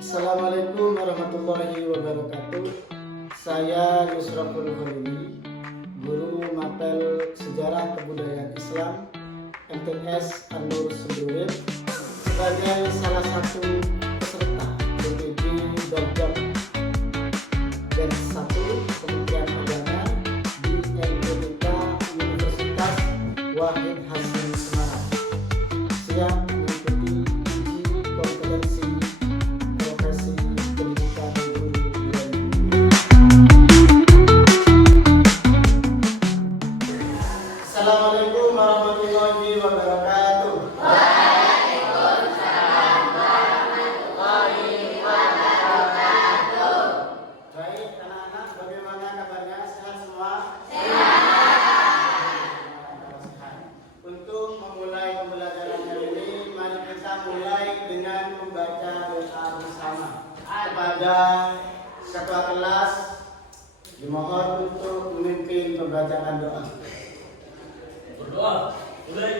Assalamualaikum warahmatullahi wabarakatuh. Saya Yusraful Khalili, guru mapel Sejarah Kebudayaan Islam MTS An-Nur Sumberwil, sebagai salah satu peserta PBB Darjat dan 1 Kementerian Agama di LPDK Universitas Wahid Hasim Semarang. Siap mengikuti uji kompetensi profesi pendidikan guru 2020. Assalamualaikum warahmatullahi wabarakatuh. Waalaikumsalam warahmatullahi wabarakatuh. Baik anak-anak, bagaimana kabarnya? Sehat semua? Untuk memulai pembelajaran hari ini, mari kita mulai dengan membaca doa bersama. Kepada ketua kelas dimohon untuk memimpin pembacaan doa. Berdoa, mulai.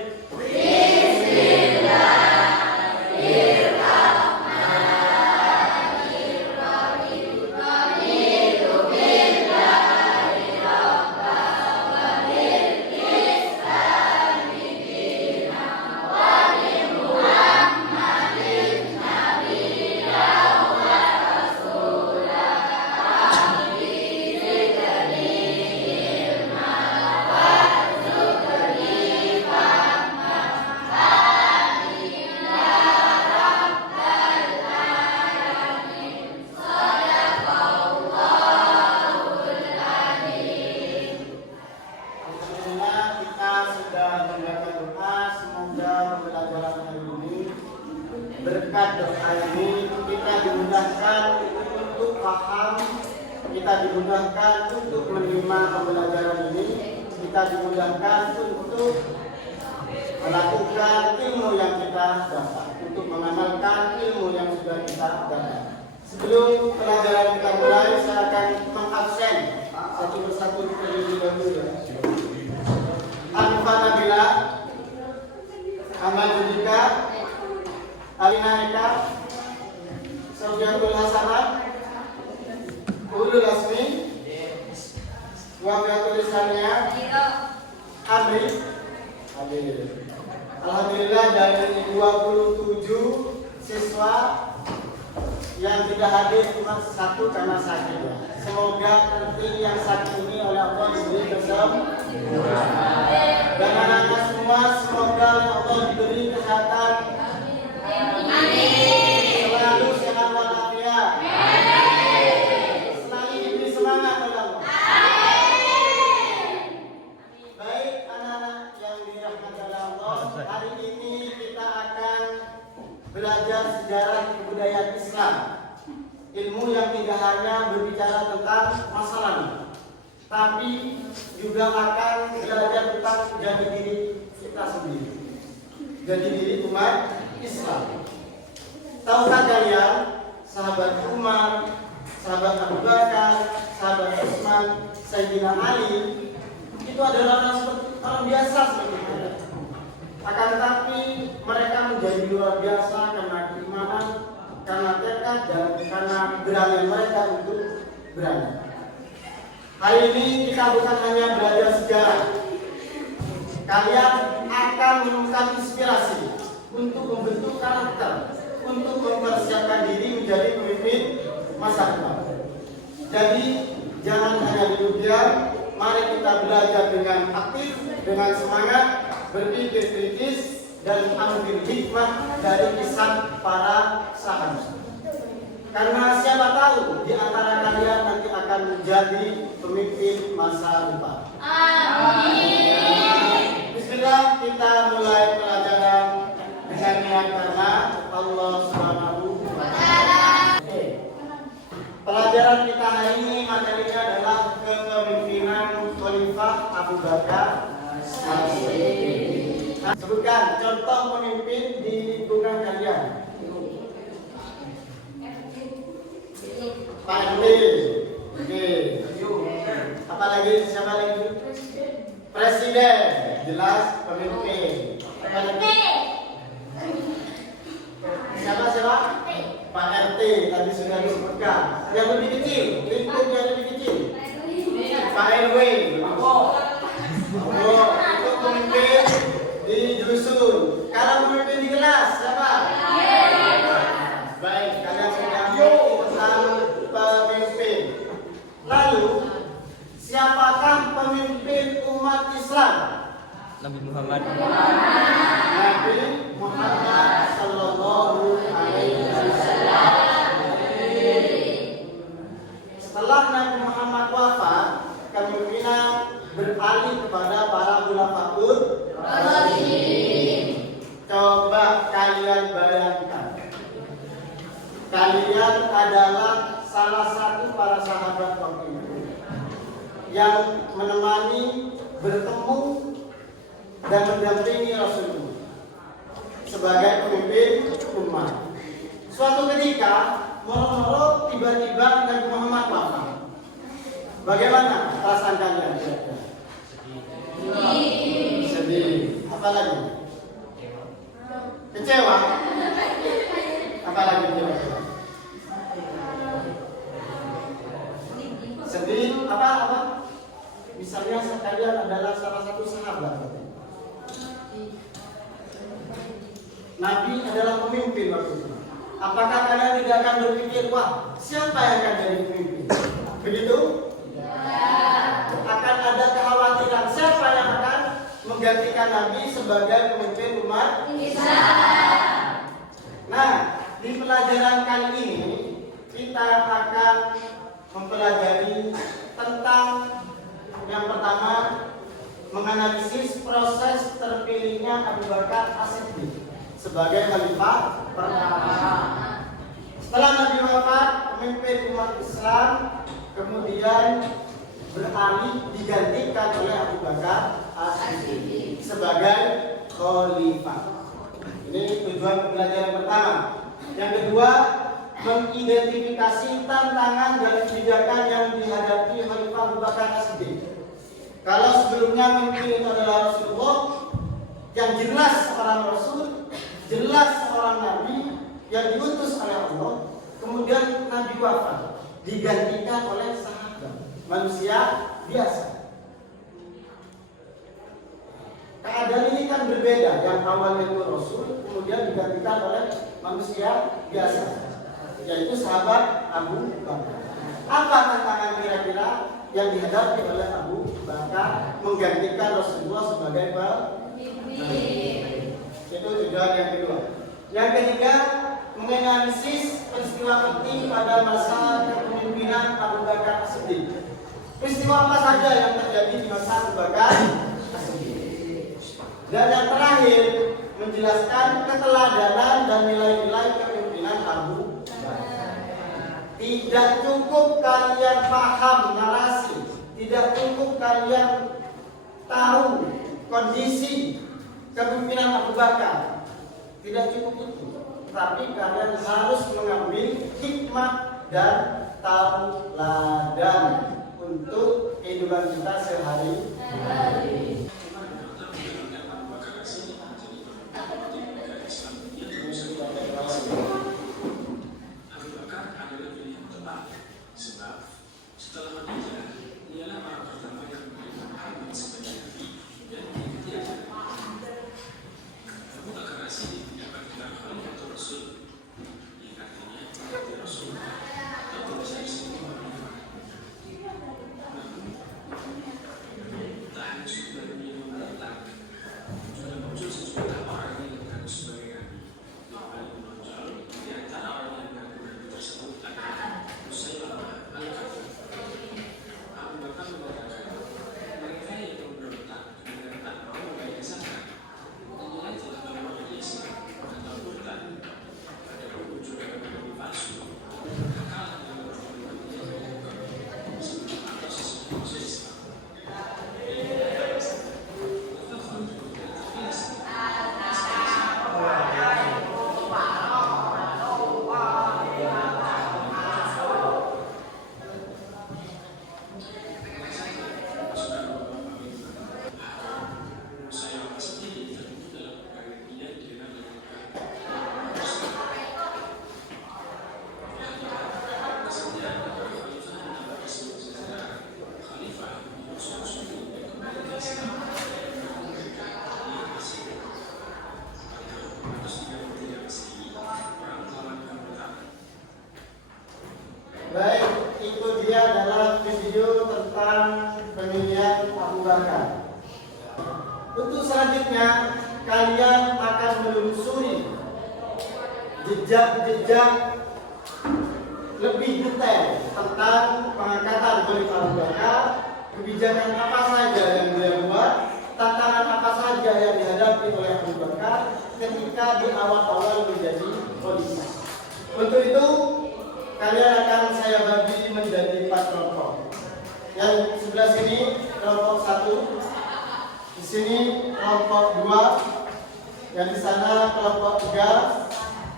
Alhamdulillah kita sudah membaca doa. Semoga pembelajaran hari ini berkat doa ini kita dimudahkan untuk paham, kita dimudahkan untuk menerima pembelajaran ini, kita dimudahkan untuk melakukan ilmu yang kita dapat, untuk mengamalkan ilmu yang sudah kita dapat. Sebelum pelajaran kita mulai, saya akan mengabsen satu persatu terlebih dahulu. Anfa Nabila, Ahmad Judika, Alina Eka, Sofiatul Hasanat, Ulul Asmi, Wafiatul Islamiyah, Amri. Alhamdulillah dari 27 siswa yang tidak hadir cuma 1 karena sakit ya. Semoga nanti yang sakit ini oleh Allah diberi kesembuhan. Dan anak-anak semua semoga oleh Allah diberi kesehatan. Selalu sehat walafiat. Selalu diberi semangat oleh Allah. Baik anak-anak yang dirahmati oleh Allah, hari ini kita akan belajar sejarah kebudayaan Islam. Ilmu yang tidak hanya berbicara tentang masa lalu, tapi juga akan belajar tentang jati diri kita sendiri, jati diri umat Islam. Tahukah kalian, sahabat Umar, sahabat Abu Bakar, sahabat Utsman, Sayyidina Ali itu adalah orang biasa seperti kita. Akan tetapi mereka menjadi luar biasa karena keimanan, karena tekad, dan karena berani mereka untuk berani. Hari ini kita bukan hanya belajar sejarah. Kalian akan menemukan inspirasi untuk membentuk karakter, untuk mempersiapkan diri menjadi pemimpin masa depan. Jadi jangan hanya duduk diam, mari kita belajar dengan aktif, dengan semangat, berpikir kritis, dan ambil hikmah dari kisah para sahabat. Karena siapa tahu di antara kalian nanti akan menjadi pemimpin masa depan. Amin. Bismillah, kita mulai pelajaran dengan niat karena Allah Subhanahu wa Ta'ala. Pelajaran kita hari ini materinya adalah kepemimpinan Khalifah Abu Bakar As-Siddiq. Sebutkan contoh pemimpin di lingkungan kalian. Pak RT. Oke. Apa lagi? Siapa lagi? Presiden. Jelas pemimpin. Apa lagi? Siapa? Pak RT. tadi sudah disebutkan. Yang lebih kecil, lingkup yang lebih kecil. Pak RW. Oh, itu pemimpin di dusun. Kalau pemimpin di kelas, siapa? Baik, kalian sudah mengerti tentang pemimpin. Lalu, siapakah pemimpin umat Islam? Nabi Muhammad. Nabi Muhammad Sallallahu Alaihi Wasallam. Setelah Nabi Muhammad wafat, kepemimpinan beralih kepada para khulafaur rasyidin. Coba kalian bayangkan, kalian adalah salah satu para sahabat waktu itu yang menemani, bertemu dan mendampingi Rasulullah sebagai pemimpin umat. Suatu ketika, moro-moro tiba-tiba Nabi Muhammad wafat. Bagaimana perasaan kalian? Sedih. Apa lagi? Kecewa. Apa lagi kecewa? Sedih. Apa? Misalnya kalian adalah salah satu sahabat. Nabi adalah pemimpin waktu itu. Apakah kalian tidak akan berpikir, wah, siapa yang akan jadi pemimpin? Begitu? Akan ada kekhawatiran siapa yang akan menggantikan Nabi sebagai pemimpin umat Islam. Nah, di pelajaran kali ini kita akan mempelajari tentang yang pertama, menganalisis proses terpilihnya Abu Bakar As-Siddiq sebagai khalifah pertama. Setelah Nabi wafat, pemimpin umat Islam kemudian beralih digantikan oleh Abu Bakar As-Siddiq sebagai khalifah. Ini tujuan pembelajaran pertama. Yang kedua, mengidentifikasi tantangan dan kebijakan yang dihadapi Khalifah Abu Bakar As-Siddiq. Kalau sebelumnya mungkin itu adalah Rasulullah yang jelas seorang Rasul, jelas seorang Nabi yang diutus oleh Allah, kemudian Nabi wafat, digantikan oleh sahabat, manusia biasa. Keadaan ini kan berbeda, yang awalnya itu Rasul, kemudian digantikan oleh manusia biasa, yaitu sahabat Abu Bakar. Apa tantangan kira-kira yang dihadapi oleh Abu Bakar menggantikan Rasulullah sebagai pemimpin? Itu tujuan yang kedua. Yang ketiga, menganalisis peristiwa penting pada masa kepemimpinan Abu Bakar As-Siddiq. Peristiwa apa saja yang terjadi di masa Abu Bakar As-Siddiq? Dan yang terakhir, menjelaskan keteladanan dan nilai-nilai kepemimpinan Abu Bakar. Tidak cukup kalian paham narasi, tidak cukup kalian tahu kondisi kepemimpinan Abu Bakar. Tidak cukup itu, tapi kalian harus mengambil hikmah dan tauladan untuk kehidupan kita sehari-hari. itu dia adalah video tentang pemilihan Abu Bakar. Untuk selanjutnya kalian akan menelusuri jejak-jejak lebih detail tentang pengangkatan Khalifah Abu Bakar, kebijakan apa saja yang beliau buat, tantangan apa saja yang dihadapi oleh Abu Bakar ketika di awal-awal menjadi khalifah. Untuk itu kalian akan saya bagi menjadi 4 kelompok. Yang sebelah sini kelompok 1, di sini kelompok 2, yang di sana kelompok 3,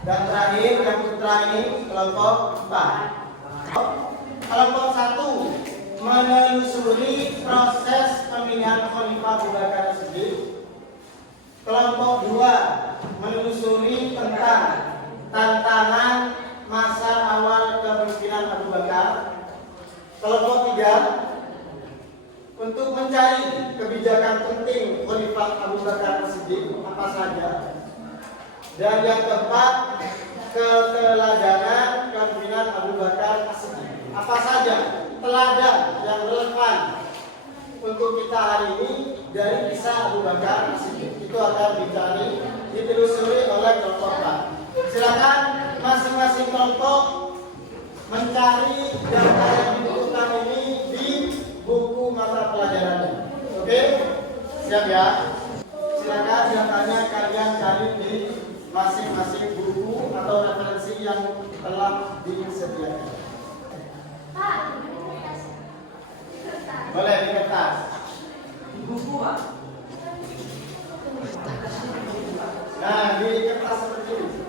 dan terakhir yang putra ini kelompok 4. Kelompok 1 menelusuri proses pemilihan Khalifah Abu Bakar Siddiq. Kelompok 2 menelusuri tentang tantangan masa awal kepemimpinan Abu Bakar. Kelompok 3 untuk mencari kebijakan penting Khalifah Abu Bakar Siddiq apa saja. Dan yang keempat, keteladanan kepemimpinan Abu Bakar Siddiq. Apa saja teladan yang relevan untuk kita hari ini dari kisah Abu Bakar Siddiq. Itu akan ditelusuri oleh kelompok 4. Silakan masing-masing kelompok mencari data yang dibutuhkan ini di buku mata pelajarannya. Oke? Siap ya? Silakan datanya kalian cari di masing-masing buku atau referensi yang telah disediakan. Boleh di kertas. Buku Pak. Nah, di kertas seperti ini.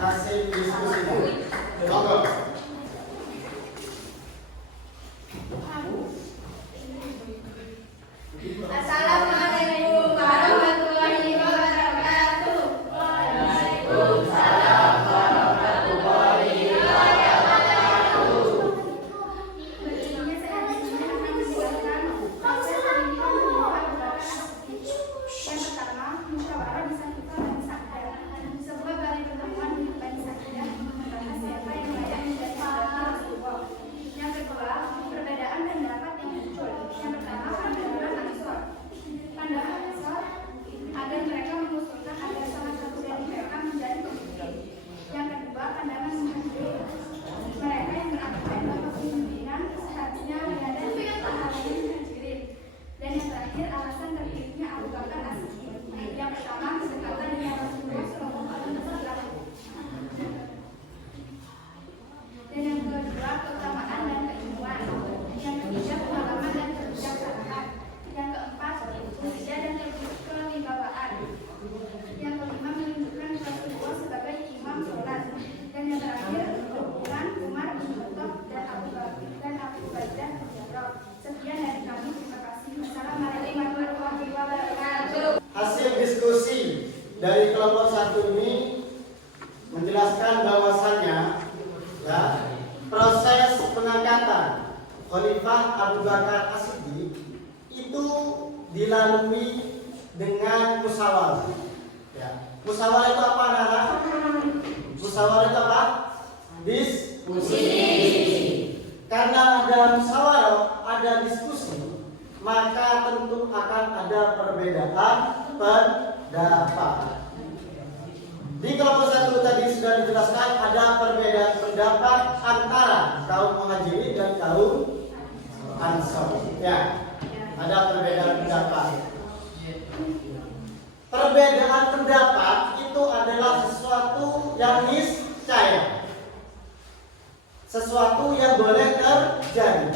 hasil diskusi. Monggo. 1 ini menjelaskan bahwasannya ya, proses pengangkatan Khalifah Abu Bakar As-Siddiq itu dilalui dengan musyawarah. Ya. Musyawarah itu apa, Nana? Musyawarah itu apa? Diskusi. Karena ada musyawarah, ada diskusi, maka tentu akan ada perbedaan pendapat. Di kelompok 1 tadi sudah dijelaskan ada perbedaan pendapat antara kaum Muhajirin dan kaum Ansor. Ya, ada perbedaan pendapat. Perbedaan pendapat itu adalah sesuatu yang niscaya, sesuatu yang boleh terjadi.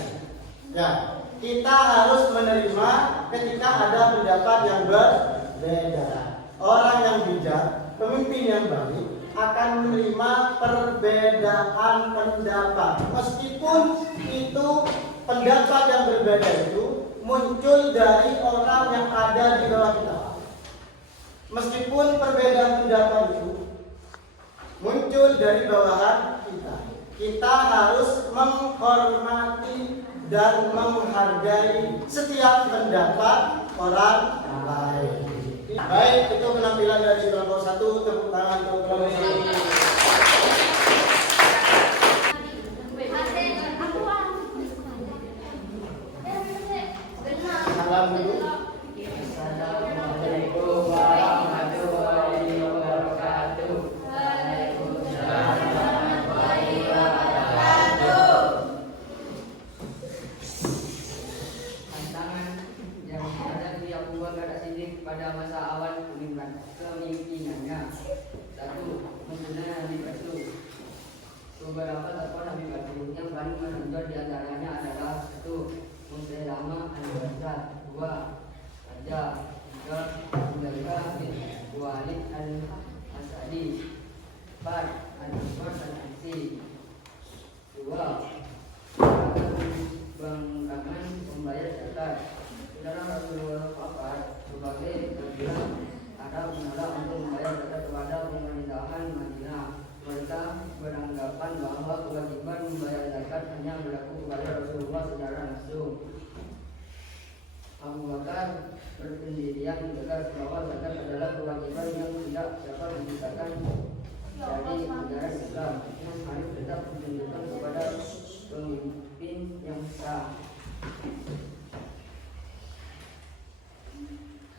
Ya, kita harus menerima ketika ada pendapat yang berbeda. Orang yang bijak, pemimpin yang baik akan menerima perbedaan pendapat, meskipun itu pendapat yang berbeda itu muncul dari orang yang ada di bawah kita. Meskipun perbedaan pendapat itu muncul dari bawahan kita, kita harus menghormati dan menghargai setiap pendapat orang lain. Baik, itu penampilan dari kelompok 1. Tepuk tangan untuk kelompok 1. Salam dulu. Assalamualaikum warahmatullahi wabarakatuh. Tantangan yang dihadapi Abu Bakar As-Siddiq pada masa awal kepemimpinannya. 1. Membenahi Habib Rasul. Beberapa tokoh Habib Rasul yang paling menonjol diantaranya adalah 1. Musailamah al-Kadzdzab. 2. Raja. 3. Ulaika bin Walid al-Asadi. 4. Al-Abbas al-Ansi. 2. Bangkaman membayar zakat. Saudara Rasulullah wafat sebagai bagian Arab menolak untuk membayar zakat kepada pemerintahan Madinah. Mereka beranggapan bahwa kewajiban membayar zakat hanya berlaku kepada Rasulullah secara langsung. Abu Bakar berpendirian tegas bahwa zakat adalah kewajiban yang tidak dapat dipisahkan dari negara Islam. Yang harus tetap ditunjukkan kepada pemimpin yang sah.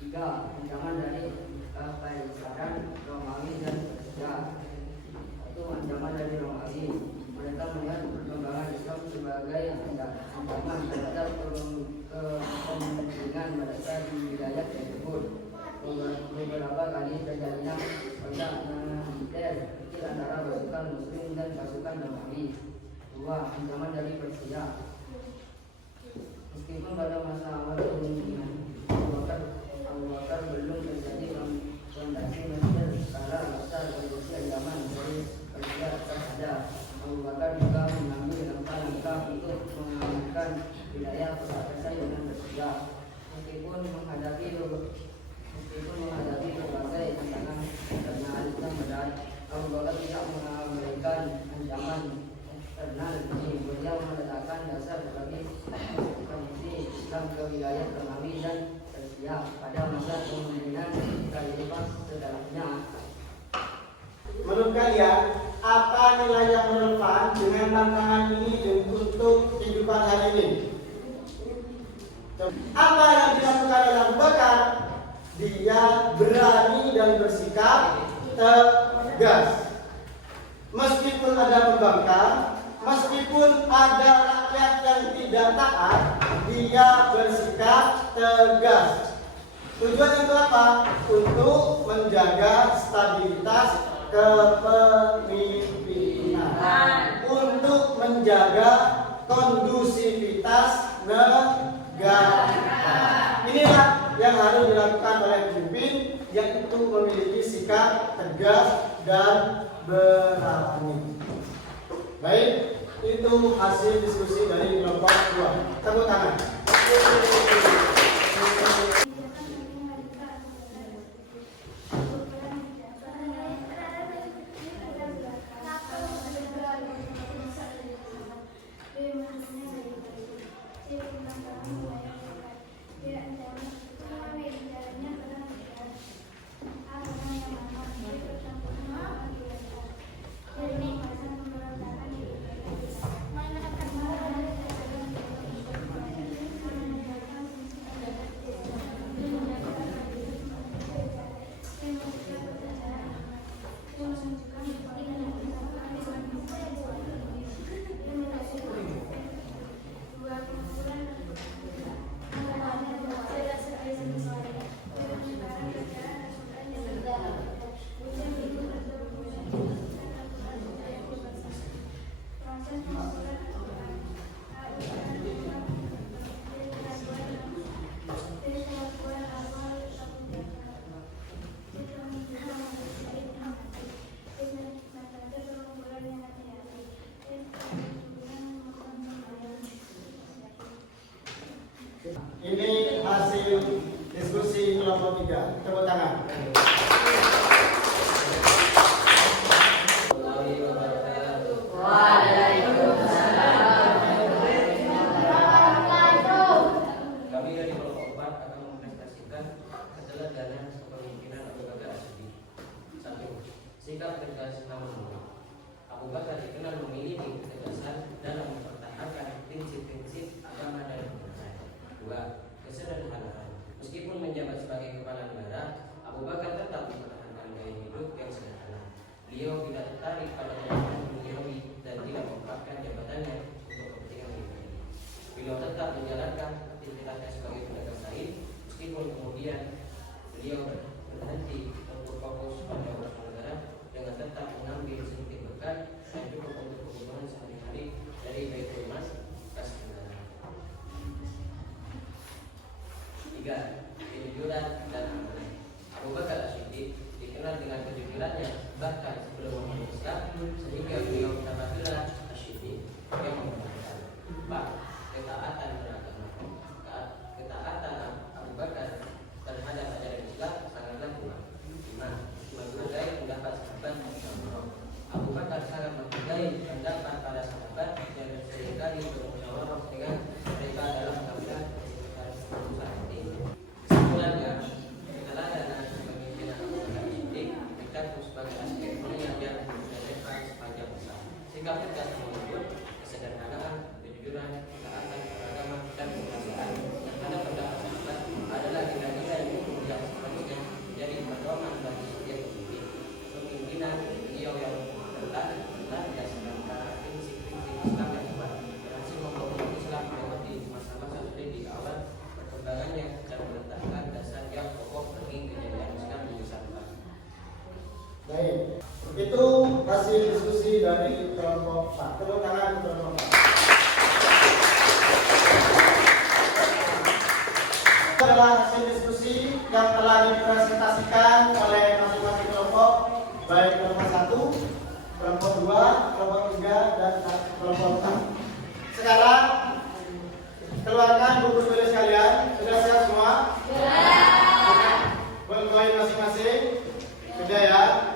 3. Ancaman dari Kekaisaran Romawi dan Persia. 1. Ancaman dari Romawi. Mereka melihat perkembangan Islam sebagai ancaman terhadap kepemimpinan mereka di wilayah tersebut. Beberapa kali terjadinya kontak militer kecil antara pasukan Muslim dan pasukan Romawi. 2. Ancaman dari Persia. Meskipun pada masa awal kepemimpinan Abu Bakar belum terjadi fondasi militer skala besar produksi ancaman dari Persia ada. Abu Bakar juga mengambil langkah-langkah untuk mengamankan wilayah perbatasan dengan Persia. Meskipun menghadapi berbagai tantangan karena Islam berat, Abu Bakar tidak mengabaikan ancaman eksternal ini. Beliau meletakkan dasar sebagai komisi Islam ke wilayah Romawi dan Persia pada masa kepemimpinan Khalifah setelahnya. Menurut kalian, apa nilai yang relevan dengan tantangan ini untuk kehidupan hari ini? Apa yang dilakukan oleh Abu Bakar? Dia berani dan bersikap tegas. Meskipun ada pembangkang, meskipun ada rakyat yang tidak taat, dia bersikap tegas. Tujuan itu apa? Untuk menjaga stabilitas kepemimpinan, untuk menjaga kondusivitas negara. Inilah yang harus dilakukan oleh pemimpin, yaitu memiliki sikap tegas dan berani. Baik, itu hasil diskusi dari kelompok 2. Tepuk tangan. Ini hasil diskusi kelompok 3. Tepuk tangan. Kami dari kelompok 4 akan mempresentasikan keteladanan kepemimpinan Abu Bakar As-Siddiq. 1. Sikap tegas namun lembut. Abu Bakar dikenal memiliki ketegasan dalam mempertahankan prinsip-prinsip agama dan kebenaran. 2. Kesederhanaan. Meskipun menjabat sebagai kepala negara, Abu Bakar tetap mempertahankan gaya hidup yang sederhana. Beliau tidak tertarik pada keuntungan duniawi dan tidak memanfaatkan jabatannya untuk kepentingan pribadi. Beliau tetap menjalankan aktivitasnya sebagai pedagang sahih, meskipun kemudian beliau berhenti untuk fokus pada urusan negara dengan tetap mengambil sedikit berkat yang cukup untuk kebutuhan sehari-hari dari Baitul Mas kas negara. 3. Kejujuran dan amanah. Abu Bakar As-Siddiq dikenal dengan kejujurannya bahkan sebelum masuk Islam, sehingga beliau mendapat gelar As-Siddiq yang memperhatikan. 4. Ketaatan beragama. Ketaatan Abu Bakar terhadap ajaran Islam sangatlah kuat. 5. Menghargai pendapat sahabat Rasulullah. Abu Bakar sangat menghargai pendapat para sahabat yang seringkali bermusyawarah dengan mereka dalam mengambil keputusan penting. Kesimpulannya, keteladanan kepemimpinan Abu Bakar As-Siddiq tercakup sebagai aspek mulia yang diperlukan sepanjang masa. Sikap tegas namun lembut, kesederhanaan, kejujuran, ketaatan beragama dan penghargaan terhadap pendapat sahabat adalah nilai-nilai yang seharusnya menjadi pedoman bagi setiap pemimpin. Kepemimpinan beliau yang berdasarkan pada prinsip-prinsip Islam yang kuat berhasil membawa umat Islam melewati masa-masa sulit di awal perkembangannya dan meletakkan dasar yang kokoh bagi kejayaan Islam di masa depan. Baik, itu hasil diskusi dari kelompok 4. Tepuk tangan untuk kelompok 4. Adalah hasil diskusi yang telah dipresentasikan oleh masing-masing kelompok, baik kelompok 1, kelompok 2, kelompok 3, dan kelompok 4. Sekarang keluarkan buku tulis kalian. Sudah siap semua? Berpoin masing-masing. Sudah ya?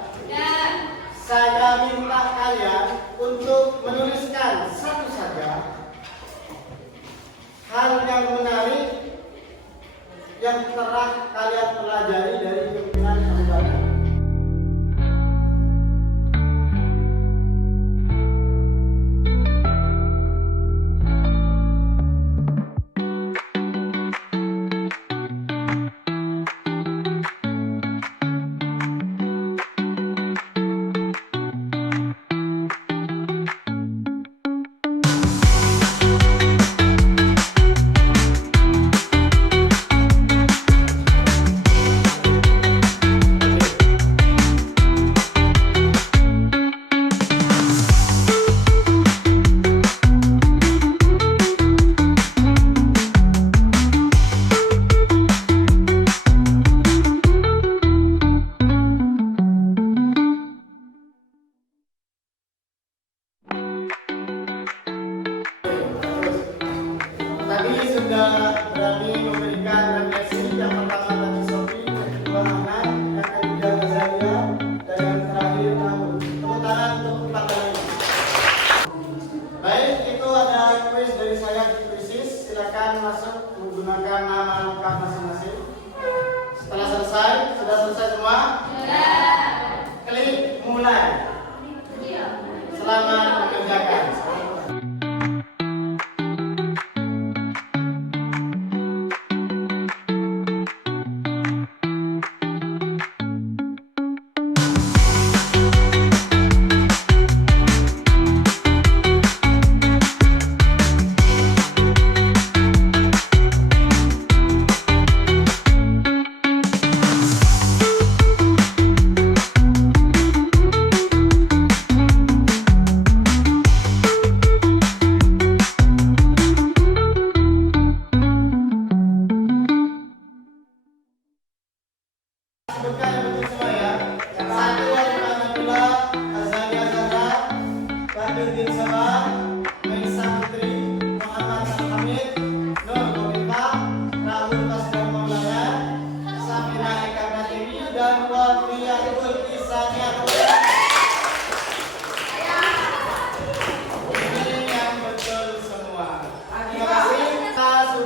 Saya minta kalian untuk menuliskan satu saja hal yang menarik yang telah kalian pelajari dari kepemimpinan Abu Bakar. Tadi sudah berani memberikan refleksi yang pertama tadi Sofi, yang kedua Anan, yang ketiga Azalia, dan yang terakhir Namun. Tepuk tangan untuk empat kali. Baik, itu ada kuis dari saya di Krisis. Silakan masuk menggunakan nama lengkap masing-masing. Setelah selesai, sudah selesai semua? Klik mulai. Selamat mengerjakan.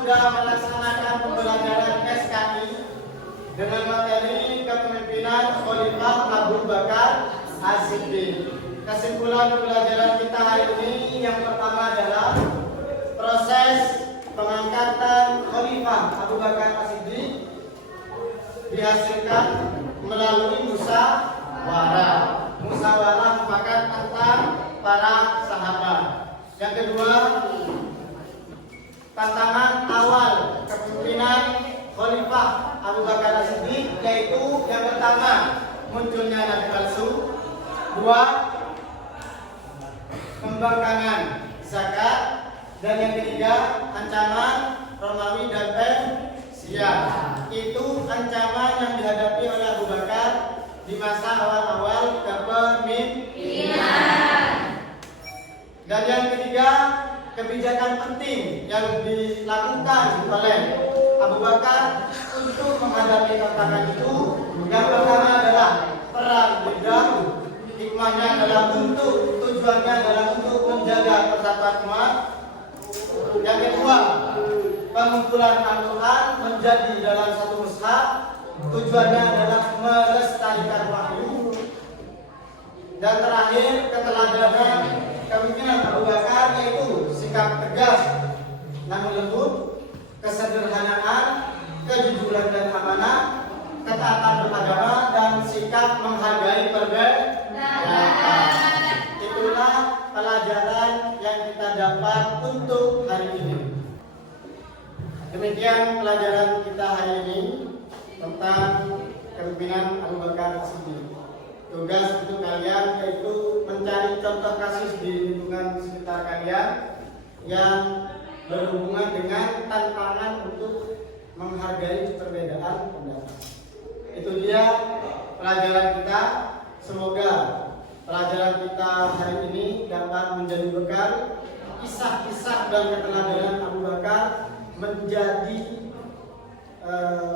sudah melaksanakan pembelajaran SKI dengan materi kepemimpinan Khalifah Abu Bakar As-Siddiq. Kesimpulan pembelajaran kita hari ini yang pertama adalah proses pengangkatan Khalifah Abu Bakar As-Siddiq dihasilkan melalui musyawarah mufakat antar para sahabat. Yang kedua, tantangan awal kepemimpinan Khalifah Abu Bakar As-Siddiq, yaitu yang pertama munculnya nabi palsu, dua pembangkangan zakat, dan yang ketiga ancaman Romawi dan Persia. Itu ancaman yang dihadapi oleh Abu Bakar di masa awal-awal kepemimpinan. Dan yang ketiga, kebijakan penting yang dilakukan oleh Abu Bakar untuk menghadapi tantangan itu. Yang pertama adalah perang Badar. Hikmahnya adalah tujuannya adalah untuk menjaga persatuan umat. Yang kedua, pengumpulan Al-Quran menjadi dalam satu mushaf. Tujuannya adalah melestarikan wahyu. Dan terakhir, keteladanan kepemimpinan Abu Bakar, yaitu sikap tegas namun lembut, kesederhanaan, kejujuran dan amanah, ketaatan beragama, dan sikap menghargai perbedaan. Itulah pelajaran yang kita dapat untuk hari ini. Demikian pelajaran kita hari ini tentang kepemimpinan Abu Bakar As-Siddiq. Tugas untuk kalian yaitu mencari contoh kasus di lingkungan sekitar kalian yang berhubungan dengan tantangan untuk menghargai perbedaan pendapat. Itu dia pelajaran kita. Semoga pelajaran kita hari ini dapat menjadi bekal. Kisah-kisah dan keteladanan Abu Bakar menjadi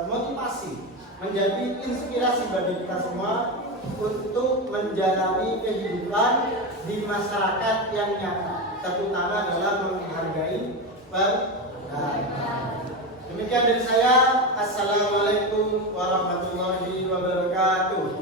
motivasi, menjadi inspirasi bagi kita semua untuk menjalani kehidupan di masyarakat yang nyata, terutama dalam menghargai perbedaan. Demikian dari saya. Assalamualaikum warahmatullahi wabarakatuh.